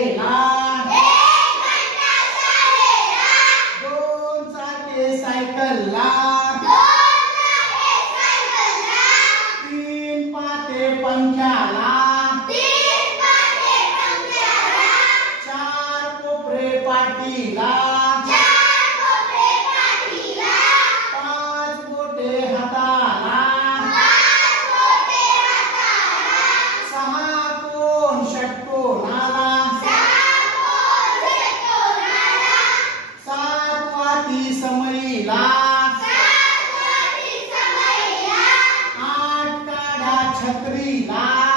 लान दोन चायकल लान तीन पाटे पंजा ला चार कोपरे पाटी लाल છત્રી લાલ